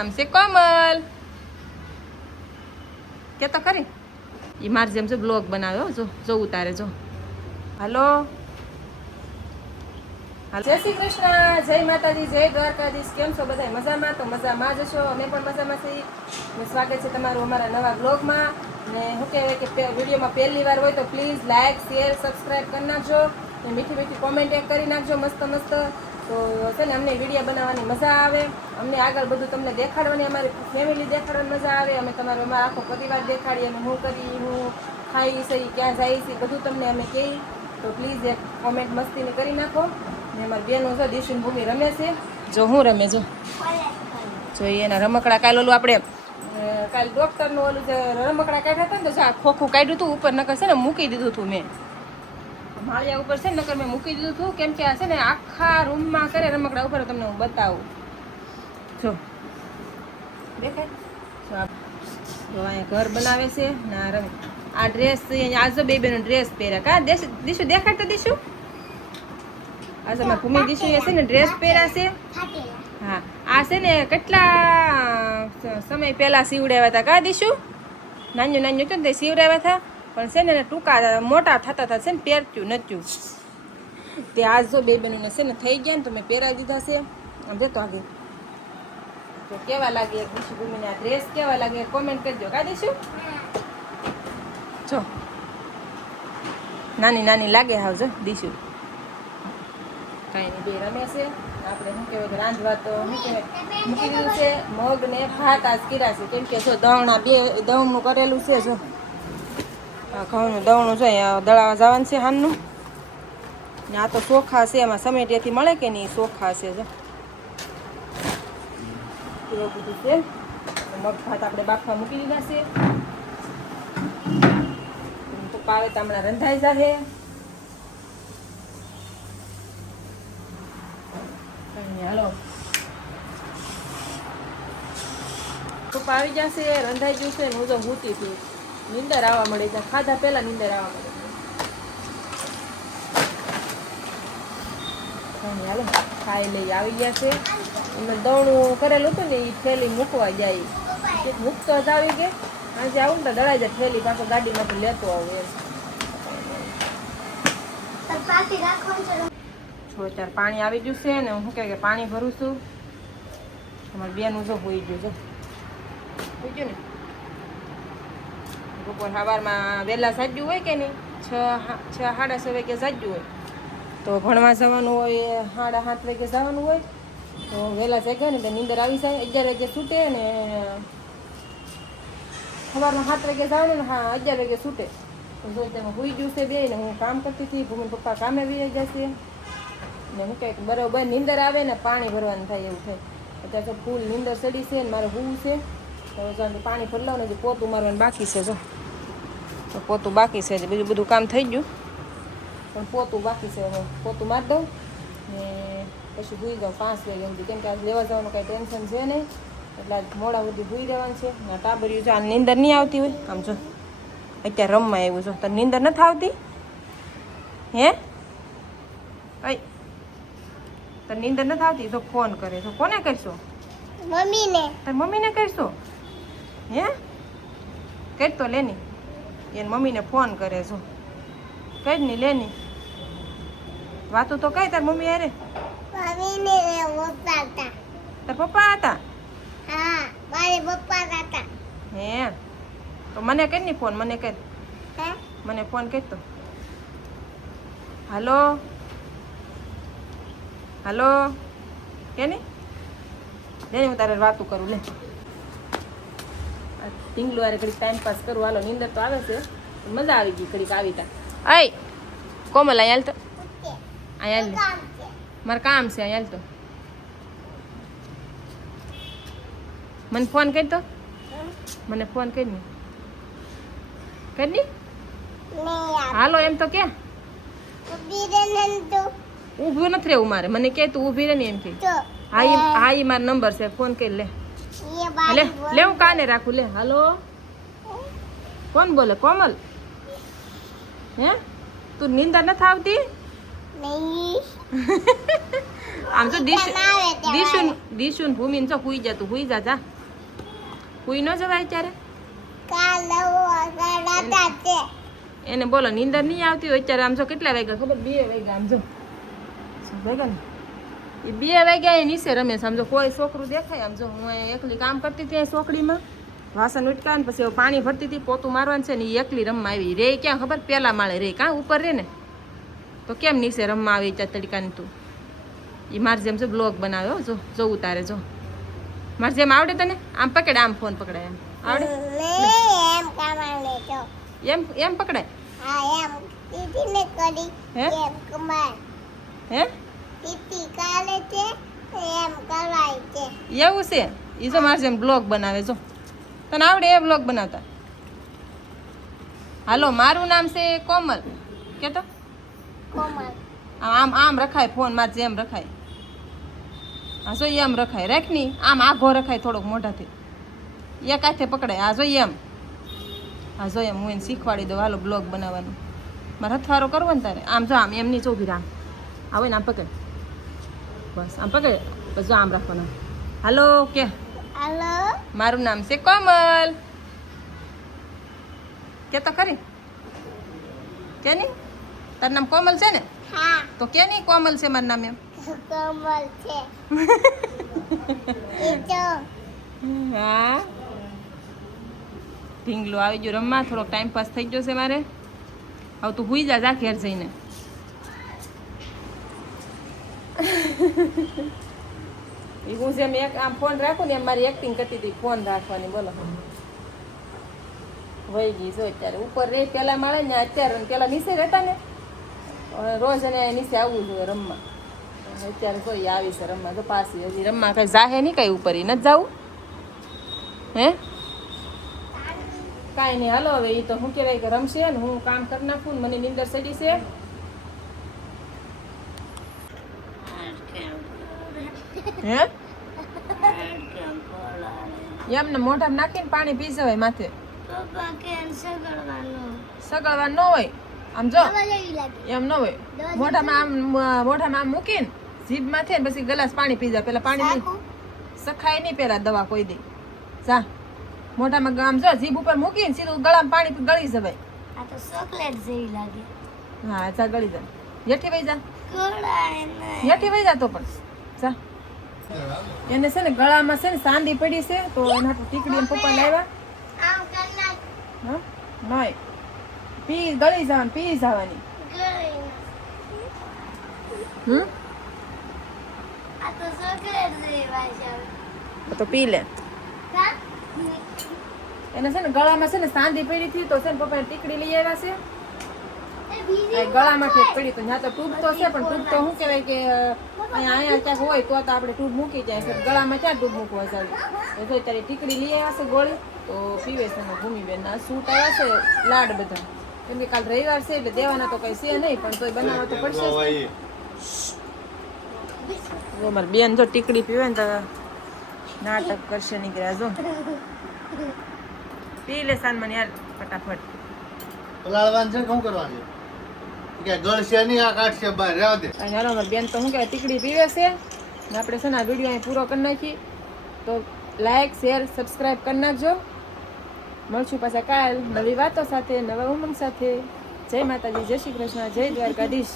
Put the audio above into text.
નામ છે કોમલ. કે તો ખરી એ મારી જેમ છે બ્લોગ બનાવ્યો જો જો ઉતારે જો. હાલો જય શ્રી કૃષ્ણ, જય માતાજી, જય દ્વારકાધીશ. કેમ છો બધા? મજામાં? તો મજામાં જ છો. અમે પણ મજામાં છીએ. સ્વાગત છે તમારું અમારા નવા બ્લોગમાં. ને શું કહેવાય કે વિડીયોમાં પહેલી વાર હોય તો પ્લીઝ લાઇક શેર સબસ્ક્રાઈબ કરી નાખજો. ને મીઠી મીઠી કોમેન્ટ એક કરી નાખજો મસ્ત મસ્ત. તો છે ને અમને વિડીયો બનાવવાની મજા આવે. અમને આગળ બધું તમને દેખાડવાની, અમારી ફેમિલી દેખાડવાની મજા આવે. અમે તમારો અમારો આખો પરિવાર દેખાડીએ. અમે શું કરી, હું ખાઈ છે, ક્યાં જાય છે, બધું તમને અમે કહીએ. તો પ્લીઝ એક કોમેન્ટ મસ્તીની કરી નાખો. ને અમારી બેનો જો દિશુન ભૂમિ રમે છે. જો હું રમે જો એના રમકડા. કાલે ઓલું આપણે કાલે ડૉક્ટરનું ઓલું જે રમકડા કાઢ્યા હતા ને તો આ ખોખું કાઢ્યું હતું ઉપર, નકર છે ને મૂકી દીધું હતું મેં માળિયા ઉપર છે ને, નકર મેં મૂકી દીધું હતું. કેમ કે આ છે ને આખા રૂમમાં કરે રમકડા ઉપર. તમને હું બતાવું જો દેખાય જો અહીંયા ઘર બનાવે છે ને આ રમે. આ ડ્રેસ આજો બે બેનો ડ્રેસ પહેર્યા. કા દીશુ દેખાડતા દીશુ આજે અમારા ભૂમિ દીશુ એ છે ને ડ્રેસ પહેર્યા છે. હા આ છે ને કેટલા સમય પહેલા સીવડાવ્યા હતા. કા દીશુ નાનું નાનું હતું ને તે સીવડાવ્યા હતા. પણ છે ને ટૂંકા મોટા થતા હતા છે ને પહેરતું નચ્યું. તે આજ જો બે બહેનોને છે ને થઈ ગયા ને તો મેં પહેરાવી દીધા છે. આમ દેતો આગળ તો કેવા લાગે દીશુ ભૂમિને આ ડ્રેસ કેવા લાગે કોમેન્ટ કરજો. કા દીશુ જો નાની નાની લાગે હાવ જો દીશુ. કાંઈ નહીં બે રમે છે. આપણે શું કહેવાય કે રાંધવા તો શું કહેવાય મૂકી દીધું છે. મગ ને ભાત આજ કર્યા છે. કેમ કે જો દવણા બે દવણનું કરેલું છે. જો આ ઘઉંનું દવણું જો અહીંયા દળાવા જવાનું છે હાનનું. ને આ તો ચોખા છે, એમાં સમેટિયાથી મળે કે નહીં, ચોખા છે જો એવું બધું છે. મગ ભાત આપણે બાફવા મૂકી દીધા છે. પપ્પા આવે તો હમણાં રંધાઈ જશે. હાલો પપ્પા આવી જશે, રંધાઈ ગયું છે. હું તો હૂતી છું, નીંદર આવવા મળે છે. ખાધા પહેલા નીંદર આવવા મળે છે. હાલો ખાઈ લઈ આવી ગયા છે. એમને દવણું કરેલું હતું ને એ થેલી મૂકવા જાય. મૂકતો જ આવી ગઈ. આજે આવું ને તો દળાઈ જાય થેલી, પાછો ગાડીમાંથી લેતો આવું એમ. અત્યારે પાણી આવી ગયું છે ને હું શું કહેવાય કે પાણી ભરું છું. તમારી બેનું જો હોઈ ગયું જો હોઈ ગયું ને. બપોર સવારમાં વહેલા સાજ્યું હોય કે નહીં, 6 સાડા 6 વાગે સાજ્યું હોય તો ભણવા જવાનું હોય, 7:30 વાગે જવાનું હોય તો વહેલા જાગ્યા ને તો નીંદર આવી જાય. 11 વાગે છૂટે ને સવારમાં 7 વાગે જવાનું ને 11 વાગે છૂટે. તો જો તેમાં હોઈ ગયું છે બે ને. હું કામ કરતી હતી, ભૂમિ પપ્પા કામે આવી જશે ને હું કંઈક બરાબર નીંદર આવે ને પાણી ભરવાનું થાય એવું થાય. અત્યારે તો ફૂલ નીંદર ચડી છે ને મારે હોવું છે. તો પાણી ભરલાવ ને પોતું મારવાનું બાકી છે. જો તો પોતું બાકી છે. બીજું બધું કામ થઈ ગયું પણ પોતું બાકી છે. હવે પોતું મારી દઉં ને પછી સૂઈ જાઉં 5 વાગે સુધી. કેમ કે આજ લેવા જવાનું કાંઈ ટેન્શન છે નહીં એટલે આજ મોડા સુધી સૂઈ રહેવાનું છે. ટાબરિયું જો આ નીંદર નહીં આવતી હોય આમ જો અત્યારે રમવા આવ્યું છો. તને નીંદર નથી આવતી હે? અય તને નીંદર નથી આવતી તો ફોન કરે તો કોને કરશો? મમ્મીને. તાર મમ્મીને કરશો હે? કર તો લેની એને મમ્મીને ફોન કરે છો. કઈ જ નહીં લેની વાતું તો કઈ તાર મમ્મી અરે તાર પપ્પા હતા. હા મારે પપ્પા હતા. હે તો મને કર ની ફોન. મને કર મને ફોન કરતો. હાલો હાલો કે નહીં લે હું તારે વાતું કરું. લે ઢીંગલું વારે ઘડીક ટાઈમ પાસ કરું. હાલો નીંદર તો આવે છે, મજા આવી ગઈ ઘડીક આવી તા. અય કોમલ અહીંયા તો અહીંયા મારે કામ છે. અહીંયા તો મને ફોન કરી દો. મને ફોન કરી ની હાલો એમ તો ક્યાં ઊભું નથી રહેવું મારે. મને કે તું ઊભી રહે ને એમ કે. હા એ મારો નંબર છે, ફોન કરી લે. લે લે હું કાને રાખું. લે હાલો કોણ બોલે? કોમલ હે તું નીંદર નથી આવતી? આમ તો આવે ત્યારે. દિશુન ભૂમિને જો હુઈ જા તું હુઈ જા હુઈ ન જવાય ત્યારે કાલ દાદા છે. એને બોલો નીંદર નહીં આવતી હોય અત્યારે આમ જો કેટલા વાગ્યા ખબર 2 વાગ્યા આમ જો શું વાગ્યા ને એ 2 વાગ્યા એ નીચે રમે છે આમ જો કોઈ છોકરું દેખાય આમ જો હું અહીંયા એકલી કામ કરતી હતી અહીં ચોકડીમાં વાસણ ઉટકા ને પછી પાણી ભરતી હતી પોતું મારવાનું છે ને એ એકલી રમવા આવી રે ક્યાં ખબર પેલા માળે રે કાં ઉપર રે ને તો કેમ નીચે રમવા આવી ત્યાં તડકાની તું એ મારે જેમ જો બ્લોગ બનાવ્યો જો જોવું તારે જો મારે જેમ આવડે તને આમ પકડે આમ ફોન પકડાય એમ આવડે એમ કમાલે તો. એમ પકડાય હા એમ દીદીને કરી હે? એમ કમાય. હે દીદી કાલે છે એમ કરાય છે. એવું છે એ જો મારે જેમ બ્લોગ બનાવે જો તને આવડે એ બ્લોગ બનાવતા હાલો મારું નામ છે કોમલ કે તો કોમલ. આમ આમ રખાય ફોન મારે જેમ રખાય હા જો એમ રખાય રાખ ની આમ આઘો રખાય થોડોક મોઢાથી એક હાથે પકડાય આ જો એમ હા જો એમ હું એને શીખવાડી દઉં હાલો બ્લોગ બનાવવાનું મારે હથવારો કરવો ને તારે આમ જો આમ એમની ચોભી રામ આવે ને આમ પકડ બસ આમ પકડ બસ જો આમ રાખવાનું હાલો કે હાલો. મારું નામ છે કોમલ કે તો ખરી કે નહીં તારું નામ કોમલ છે ને હા તો કે નહીં કોમલ છે મારું નામ એમ કોમલ છે. એ તો હા ઢીંગલું આવી ગયું રમવા થોડોક ટાઈમ પાસ થઈ ગયો છે મારે હવે તું હુઈ જા ઘેર જઈને એ હું જેમ એક આમ ફોન રાખું ને એમ મારી એક્ટિંગ કરતી હતી ફોન રાખવાની બોલો વહી ગઈ જો અત્યારે ઉપર રે પેલા માળે ને અત્યારે પેલા નીચે રહેતા ને રોજ એને નીચે આવવું જોઈએ રમવા અત્યારે કોઈ આવી છે રમવા તો પાછી હજી રમવા કઈ જાહે નહીં કઈ ઉપર એ નથી જવું હે કાંઈ નહીં હાલો હવે એ તો શું કહેવાય કે રમશે ને હું કામ કરી નાખું ને મને નીંદર ચડી છે હે એમને મોઢામાં નાખીને પાણી પી જવાય માથે પપ્પા કે સગળવાનું. સગળવા ન હોય આમ જો દવા લેવી લાગે. એમ ન હોય મોઢામાં આમ મૂકીને જીભ માથે ને પછી ગ્લાસ પાણી પી જા પેલા પાણી નહીં સાકું? સખાય નહીં પેલા દવા કોઈ દે જા મોઢામાં આમ જો જીભ ઉપર મૂકીને સીધું ગળામાં પાણી ગળી જવાય આ તો ચોકલેટ જેવી લાગે. હા જા ગળી જા હેઠી વઈ જા ગળાય નહીં. હેઠી વઈ જા તો પણ જા એને છે ને ગળામાં છે ને સાંદી પડી છે તો એના ટીકડી એમ પપ્પા લાવ્યા આમ કરી નાખ. હા નહીં પી ગળી જવાની પી જવાની ગળાય. હમ આ તો ચોકલેટ જેવી ભાષા. તો પી લે હા? એને છે ને ગળામાં છે ને સાંદી પડી હતી તો છે ને પપ્પાએ ટીકડી લઈ આવ્યા છે એ બીજી આ ગળામાં ઠેક પડી તો ત્યાં તો ટ્યુબ તો છે પણ ટ્યુબ તો શું કહેવાય કે અહીંયા ક્યાંક હોય તો આપણે ટ્યુબ મૂકી જાય છે ગળામાં ક્યાં ટ્યુબ મૂકવા જાય તો જો તારી ટીકડી લઈ આવ્યા છે ગોળી તો પીવે છે ને ભૂમિબેન ના સૂટ આવ્યા છે લાડ બધા કેમ કે કાલ રવિવાર છે એટલે દેવાના તો કઈ છે નહીં પણ તોય બનાવવા તો પડશે જ. જો મારી બેન જો ટીકડી પીવે ને તો નાટક કરશે નીકળ્યા જો પી લે સાનમાન યાર ફટાફટ પલાળવાનું છે કે શું કરવાનું છે કે ગળશે નહીં આ કાઢશે બહાર રહેવા દે અને હાલો મારી બેન તો શું કહેવાય ટીકડી પીવે છે ને આપણે છે ને આ વિડીયો અહીં પૂરો કરી નાખી તો લાઈક શેર સબસ્ક્રાઈબ કરી નાખજો મળશું પાછા કાલ નવી વાતો સાથે નવા ઉમંગ સાથે જય માતાજી જય શ્રી કૃષ્ણ જય દ્વારકાધીશ